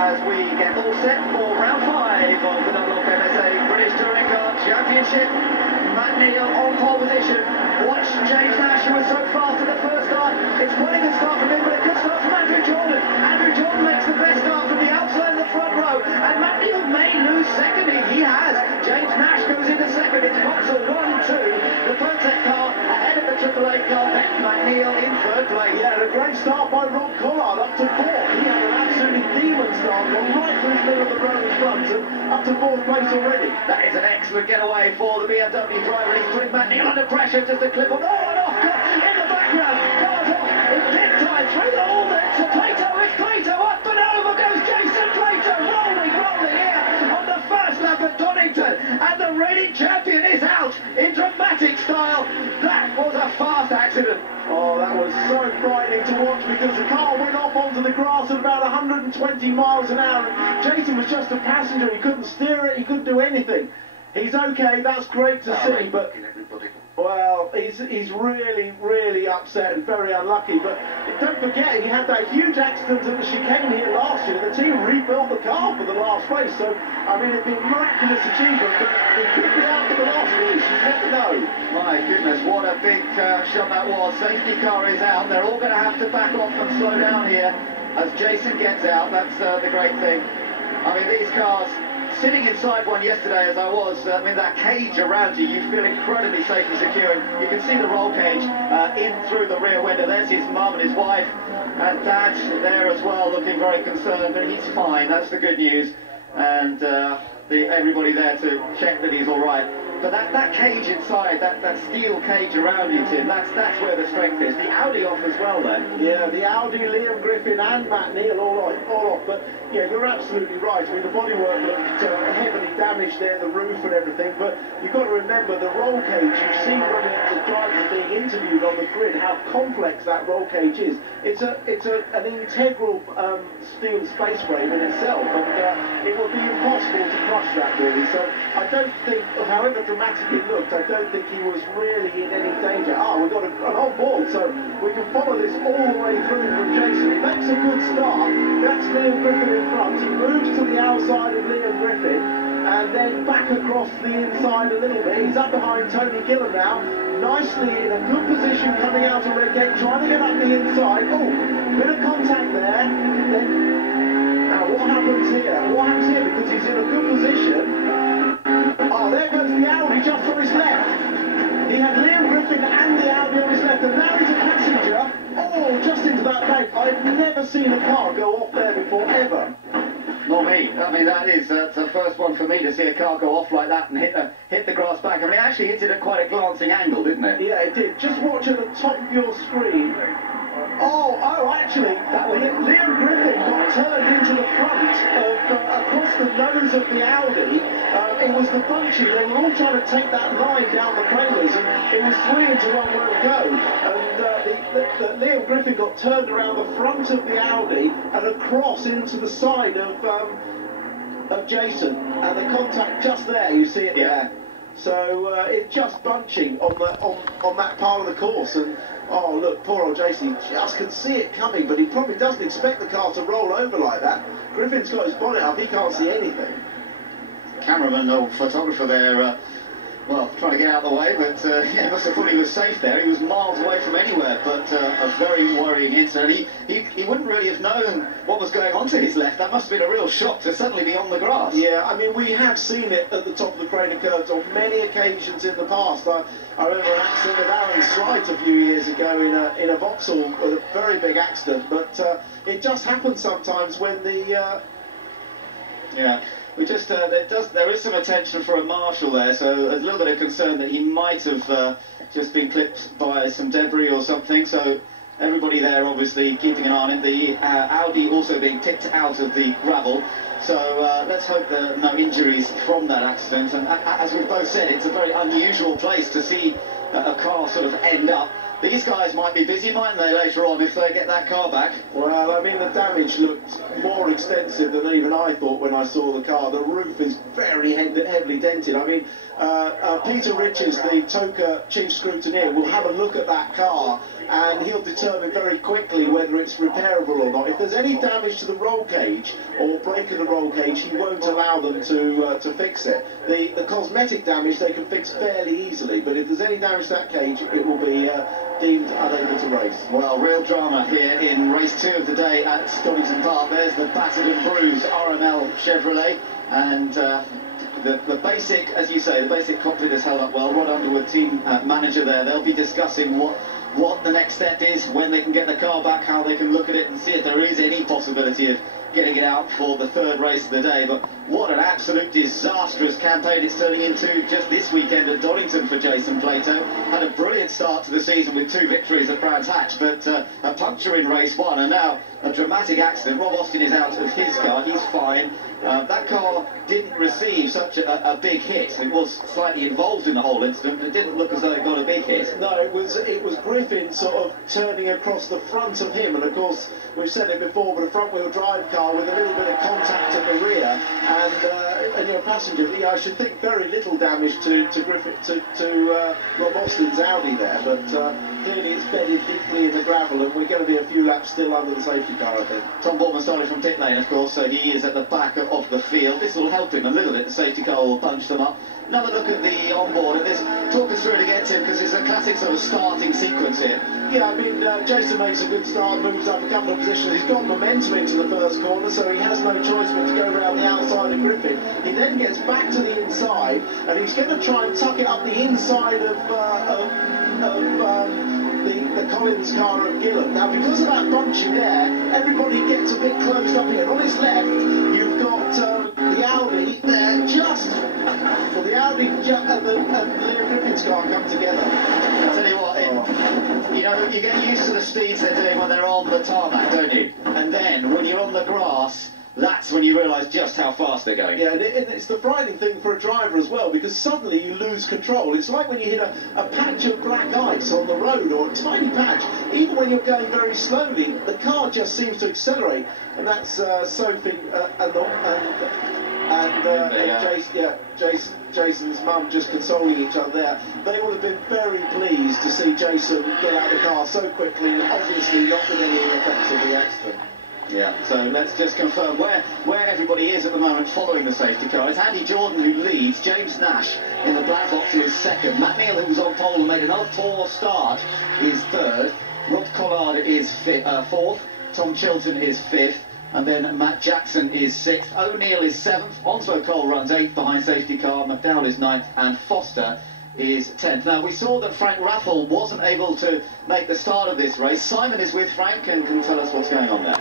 as we get all set for round 5 of the Dunlop MSA British Touring Car Championship. Matt Neal on pole position. Watch James Nash, who was so fast at the first start. It's quite a good start from him, but a good start from Andrew Jordan. Andrew Jordan makes the best start from the outside of the front row, and Matt Neal may lose second. He has. James Nash goes into second. It's Vauxhall 1-2. The Protec car ahead of the Triple Eight car. Then Matt Neal in third place. Yeah, a great start by Rob Collard up to 4th. He had an absolutely demon start, gone right through the middle of the road in front and up to 4th place already. That is an excellent getaway for the BMW driver. He's putting Matt Neal under pressure, just a clip on. Oh, and off in the background. Cars off in dead time through the wall there to Plato. It's Plato up and over goes Jason Plato, rolling here on the first lap at Donington, and the reigning champion is out in dramatic style. That was a fast accident. Oh, that was so frightening to watch because the car went off onto the grass at about 120 miles an hour. And Jason was just a passenger. He couldn't steer it. He couldn't do anything. He's okay. That's great to see, but well, he's really upset and very unlucky. But don't forget, he had that huge accident at the chicane here last year. The team rebuilt the car for the last race, so I mean, it'd be a miraculous achievement. But he could be out for the last race. You never know. My goodness, what a big shot that was. Safety car is out. They're all going to have to back off and slow down here as Jason gets out. That's the great thing. I mean, these cars, sitting inside one yesterday as I was, I mean, that cage around you, you feel incredibly safe and secure. You can see the roll cage in through the rear window. There's his mum and his wife and dad there as well, looking very concerned, but he's fine. That's the good news. And everybody there to check that he's all right. But that cage inside, that steel cage around you, Tim, that's where the strength is. The Audi off as well there. Yeah, the Audi, Liam Griffin and Matt Neal all off. But yeah, you're absolutely right. I mean, the bodywork looked heavily damaged there, the roof and everything. But you've got to remember the roll cage. You've seen when the drivers are being interviewed on the grid how complex that roll cage is. It's an integral steel space frame in itself, and it would be impossible to crush that really. So I don't think, however dramatic it looked, I don't think he was really in any danger. We've got an on board, so we can follow this all the way through from Jason. He makes a good start. That's Liam Griffin in front. He moves to the outside of Liam Griffin and then back across the inside a little bit. He's up behind Tony Gillan now, nicely in a good position coming out of Redgate, trying to get up the inside. Oh, bit of contact there. Then, now what happens here? What happens here? Because he's in a good position. Oh, there goes the Audi just on his left. He had Liam Griffin and the Audi on his left, and now he's a passenger. Oh, just into that bank. I've never seen a car go off there before, ever. Nor me. I mean, that's the first one for me to see a car go off like that and hit the grass back. I mean, it actually hit it at quite a glancing angle, didn't it? Yeah, it did. Just watch at the top of your screen. Oh, actually, Liam Griffin got turned into the front across the nose of the Audi. It was the bunching. They were all trying to take that line down the trailers, and it was 3 into 1 where to go. And Liam Griffin got turned around the front of the Audi and across into the side of Jason. And the contact just there, you see it there. So it's just bunching on that part of the course, and oh look, poor old Jason, he just can see it coming, but he probably doesn't expect the car to roll over like that. Griffin's got his bonnet up, he can't see anything. Cameraman or photographer there, well, trying to get out of the way, but yeah, must have thought he was safe there. He was miles away from anywhere, but a very worrying incident. He wouldn't really have known what was going on to his left. That must have been a real shock to suddenly be on the grass. Yeah, I mean, we have seen it at the top of the crater curves on many occasions in the past. I remember an accident with Aaron Slight a few years ago in a Vauxhall with a very big accident, but it just happens sometimes when the... Yeah. We just, there is some attention for a marshal there, so there's a little bit of concern that he might have just been clipped by some debris or something, so everybody there obviously keeping an eye on it. The Audi also being tipped out of the gravel, so let's hope there are no injuries from that accident. And as we've both said, it's a very unusual place to see a car sort of end up. These guys might be busy, mightn't they, later on, if they get that car back? Well, I mean, the damage looked more extensive extensive than even I thought when I saw the car. The roof is very heavily dented. I mean, Peter Riches, the TOCA chief scrutineer, will have a look at that car and he'll determine very quickly whether it's repairable or not. If there's any damage to the roll cage or break of the roll cage, he won't allow them to fix it. The cosmetic damage they can fix fairly easily, but if there's any damage to that cage, it will be deemed unable to race. Well, real drama here in race 2 of the day at Donington Park. There's the battered and bruised RML Chevrolet, and the basic, as you say, the basic cockpit has held up well. Rod Underwood, team manager there, they'll be discussing what the next step is, when they can get the car back, how they can look at it and see if there is any possibility of getting it out for the 3rd race of the day. But what an absolute disastrous campaign it's turning into just this weekend at Donington for Jason Plato. Had a brilliant start to the season with 2 victories at Brands Hatch, but a puncture in race 1, and now a dramatic accident. Rob Austin is out of his car, he's fine. That car didn't receive such a big hit. It was slightly involved in the whole incident, but it didn't look as though it got a big hit. No, it was Griffin sort of turning across the front of him, and of course we've said it before, but a front-wheel drive car with a little bit of contact at the rear, and you're a passenger. I should think very little damage to Griffin, to Rob Austin's Audi there, but clearly it's bedded deeply in the gravel, and we're going to be a few laps still under the safety car, I think. Tom Bourman started from pit lane, of course, so he is at the back of the field. This will help him a little bit. The safety car will bunch them up. Another look at the onboard, and this, talk us through it again, Tim, because it's a classic sort of starting sequence here. Yeah, I mean, Jason makes a good start, moves up a couple of positions. He's got momentum into the first corner, so he has no choice but to go around the outside of Griffin. He then gets back to the inside, and he's going to try and tuck it up the inside of the Collins car of Gillam. Now, because of that bunchy there, everybody gets a bit closed up here. On his left, you've got the Audi there, well, the Audi and Liam Griffin's car come together. I'll tell you what, you know, you get used to the speeds they're doing when they're on the tarmac, don't you? And then, when you're on the grass, that's when you realise just how fast they're going. Yeah, and it's the frightening thing for a driver as well, because suddenly you lose control. It's like when you hit a patch of black ice on the road, or a tiny patch. Even when you're going very slowly, the car just seems to accelerate, and that's Sophie Jason's mum just consoling each other there. They would have been very pleased to see Jason get out of the car so quickly, and obviously not with any effects of the accident. Yeah, so let's just confirm where everybody is at the moment following the safety car. It's Andy Jordan who leads, James Nash in the black box who is 2nd, Matt Neal, who's on pole and made another poor start, is 3rd, Rod Collard is 4th, Tom Chilton is 5th, and then Matt Jackson is 6th, O'Neill is 7th, Onslow Cole runs 8th behind safety car, McDowell is 9th, and Foster is 10th. Now, we saw that Frank Raffle wasn't able to make the start of this race. Simon is with Frank and can tell us what's going on there.